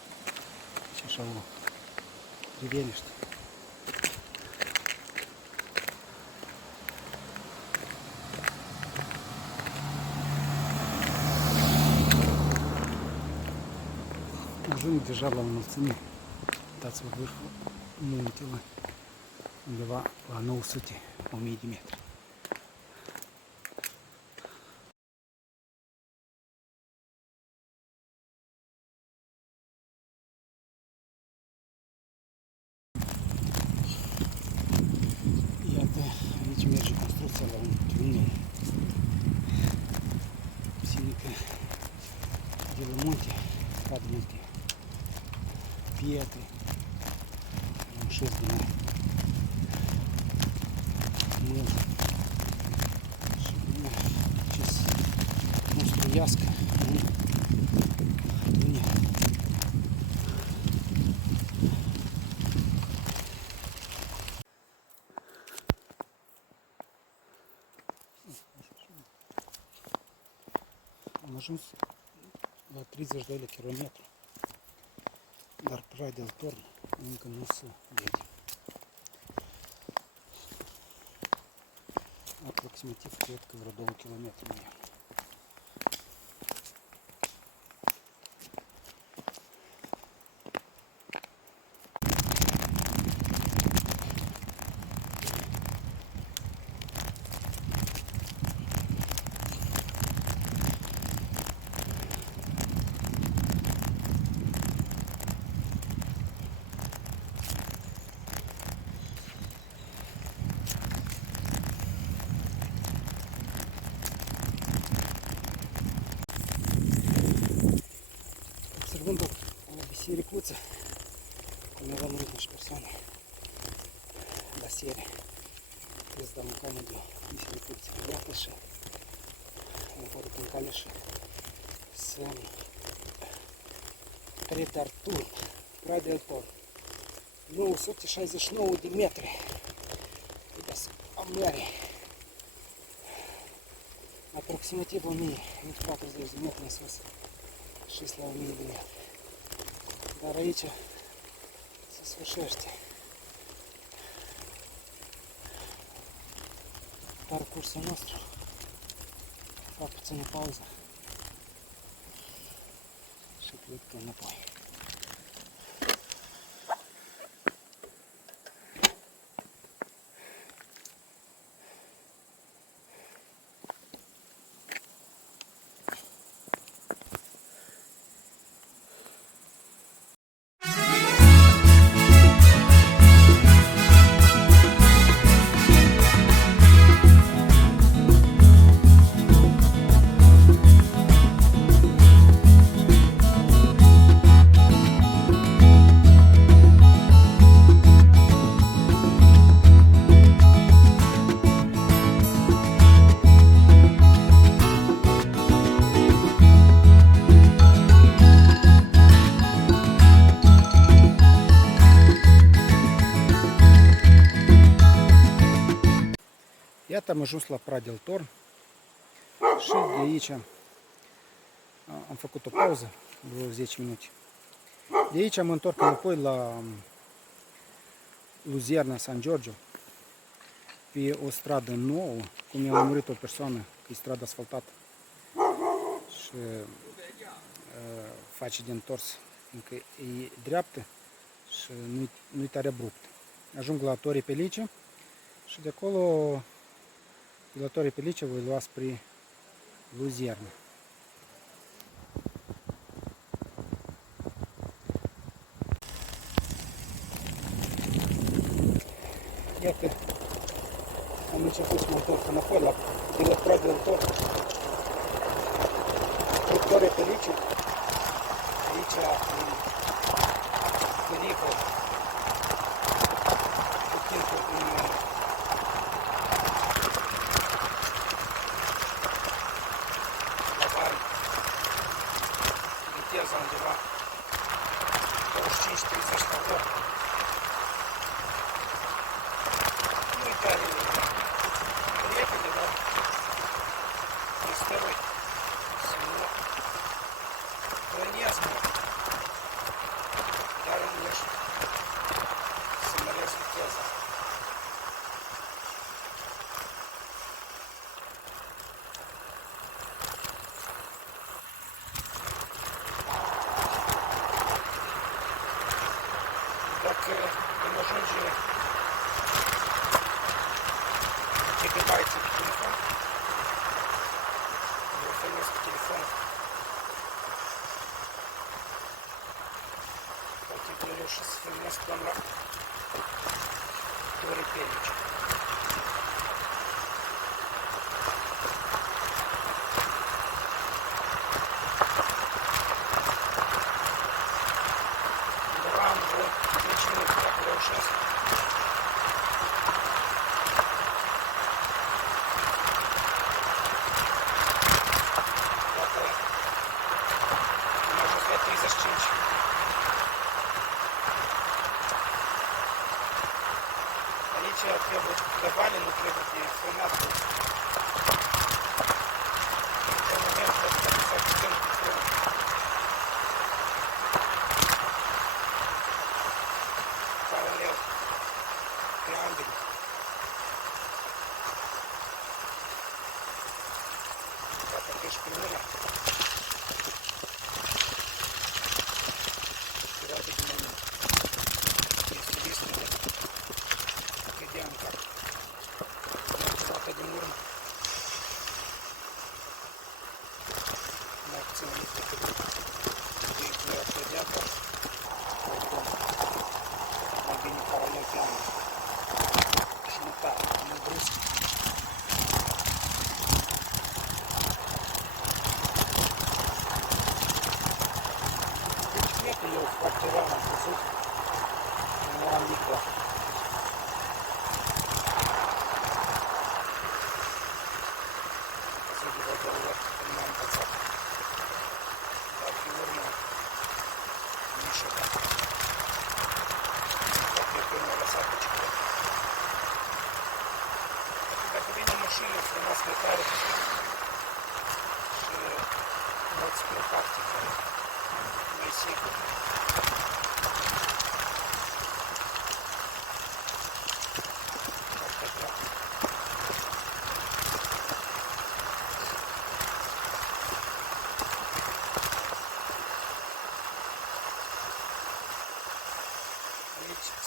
Și așa o priveliște. Ajung deja la înălțime. Uitați-vă vârful muntelui, undeva la 900-1000 de metri. Aici merge construcția la un tunel. Ține că de la munte cad multe pietre, un șos din aia, mult. Și bine, ce să construiască un tunel. Am ajuns la 32 de kilometri, dar Pradea del Torn încă nu se vede. Aproximativ cred că vreo 2 km mai e. Observând o bisericuță, cum eram râși persoane la serie, îți dăm în de o bisericuță. Iată și am apărut în cale și semn Trete Artur, Pradea del Torn, 969 de metri. Vedeți, am mare, aproximativ 1040 de metri în sus și la 1000 de metri. Dar aici se sfârșește parcursul nostru. Fac puțină pauză și plec pe înapoi. Iată, am ajuns la Pradea del Torn și de aici am făcut o pauză, vreo 10 minute. De aici am întors înapoi la Luzerna, San Giorgio, pe o stradă nouă, cum i-a murit o persoană, că e stradă asfaltată și face de întors, încă e dreaptă și nu-i tare abrupt. Ajung la Torre Pellice și de acolo, de la Torre Pellice, voi lua spre Luzerna. Iată, am început să mă întorc înapoi de la Pradea del Torn spre Torre Pellice. Aici e pericol cu timpul în viteza undeva 25-30 la oră. Nu-i tare repede, dar ne stărui să nu rănesc mult, dar înveși să măresc viteza. Dacă îmi ajunge gigabyte pe telefon, vă filmez pe telefon, poate voi reuși să filmez până la Torre Pellice. Aici trebuie Максим їздити до Автодяка на Бені Паралетяна. Шмата, не бруски. Бічклети його в квартирах везуть на Аміка. Машина у нас на карте, что 25 практика, Майсеку.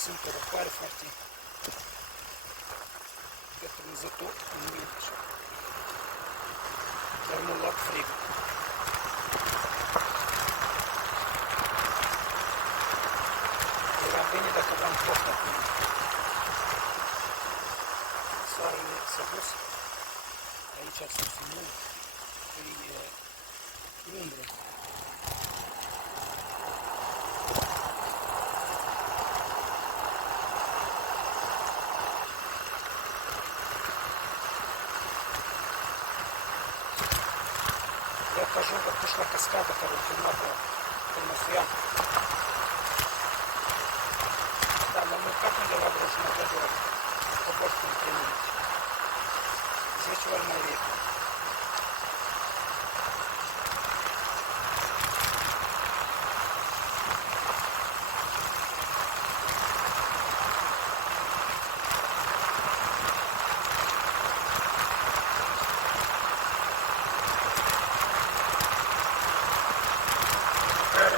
Супер парфарти. Это не зато, не видишь. Термолак фрик. И рабыни до кабанков например. Сарный сабус. А и сейчас сумму. И умрет. Я хожу, как пошла каскада, короче, надо полностоянку. Да, но мы как не давали уже на дорогу, по борту не применить. Здесь черная река.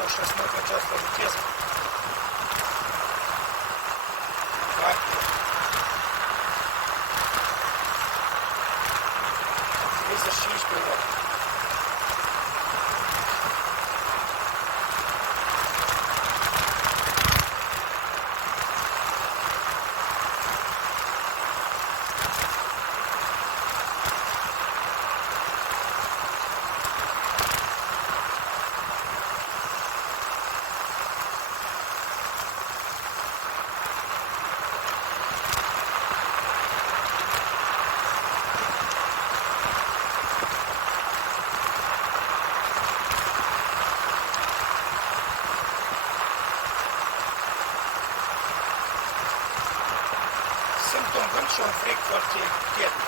Сейчас мы хотят полететь. Здесь зашли, что ли? Симптом большого фрикфорте кедр.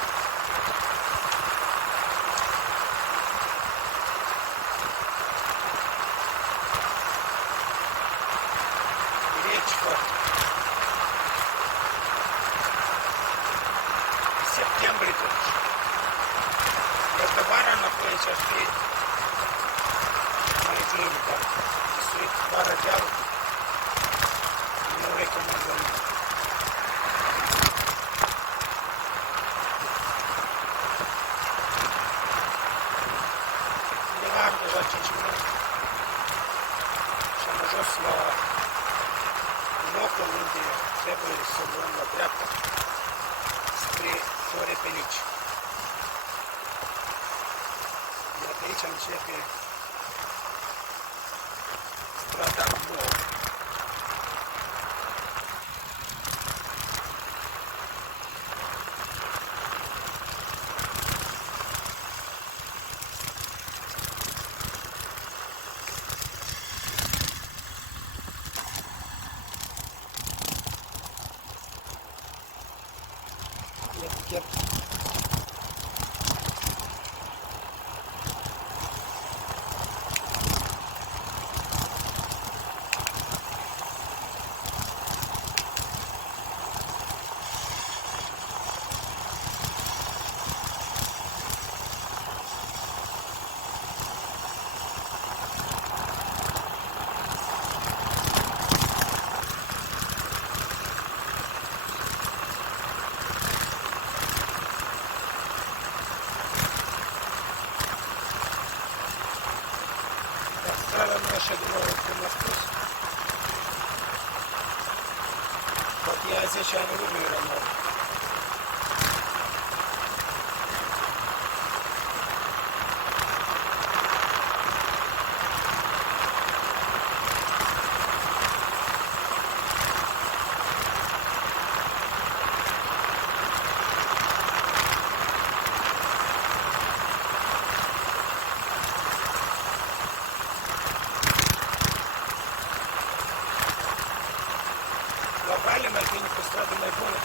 Речфорд. В сентябре тут. Разговара находится встреть. Мои книги там. Здесь пара дел. Не рекомендую. Locul unde trebuie să luăm la dreapta spre Flore Penici. Iar de aici începe strada nouă. Etiket. ще думаю, ти на вкус. От я, звичайно, люблю рано. Глобально на клинику страды найболее.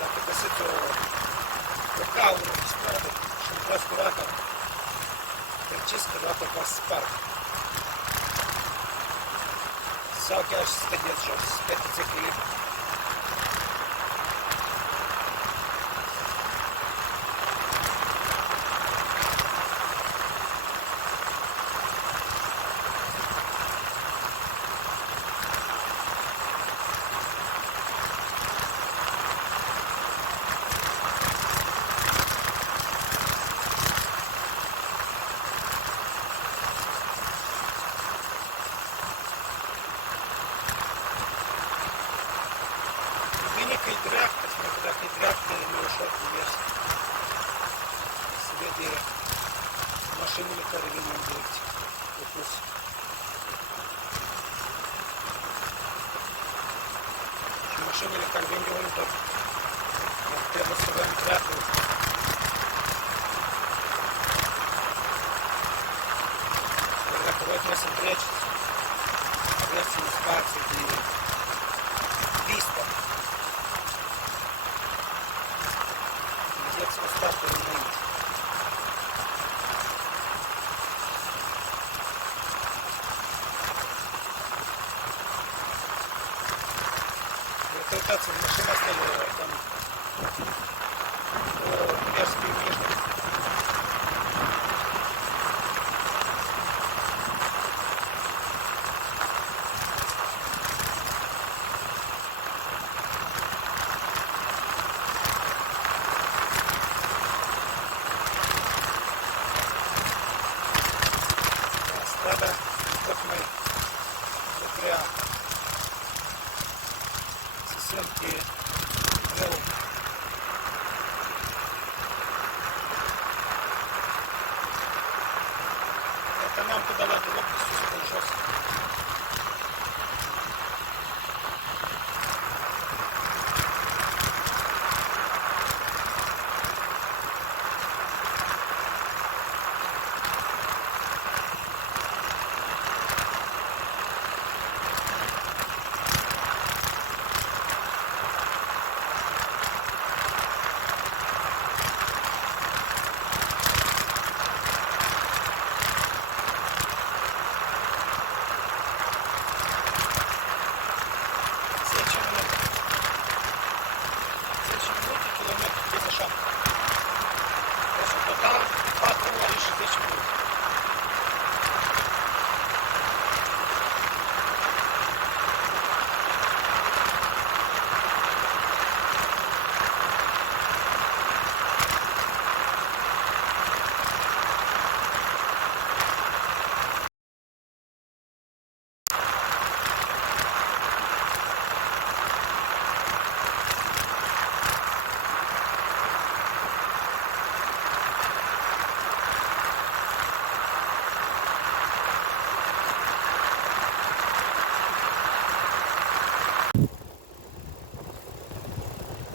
Так, это с этого прокалывания страды, что просто рака, причистка рака паспар. Салки аж стадец, что спеть цикли. Клиника и дряхта, когда и дряхта не ушел вверх. Себе делать. Машину лекаря винем делать. Вкус. Машину лекаря винем так. Треба с собой дряхту. Когда кого-то нас отречь. Агрессия не спаться и виста. Отец остатка не Рекомендация машина стояла там мерзкие внешности. Страда, вот мы внутря сесенки ролл. Это нам подала лопастью с полжоса.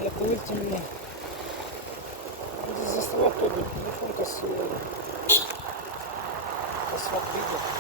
Это выйти мне. Здесь заставать тоже телефон косил. Косват видео.